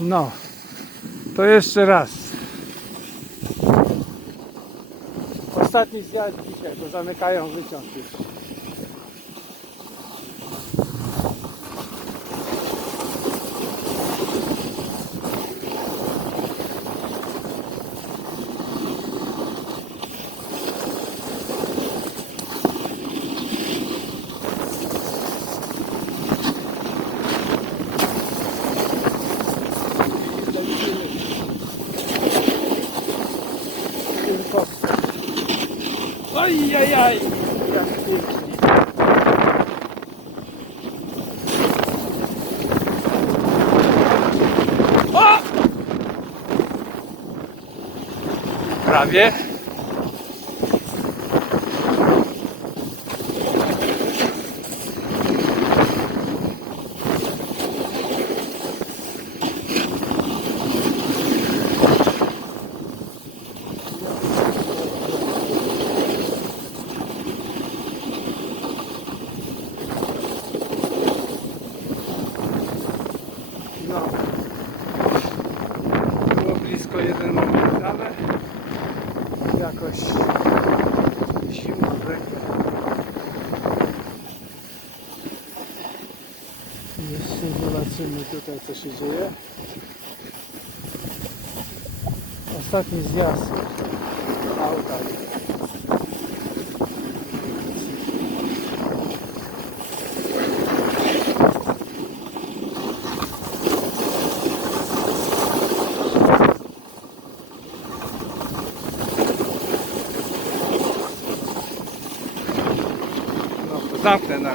No, to jeszcze raz. Ostatni zjazd dzisiaj, bo zamykają wyciąg już. Tylko... Ojajaj! Jak pięknie. O! Prawie. No. Było blisko jeden moment, ale jakoś zimno w rękę. Jeszcze zobaczymy tutaj co się dzieje. Ostatni zjazd ставте на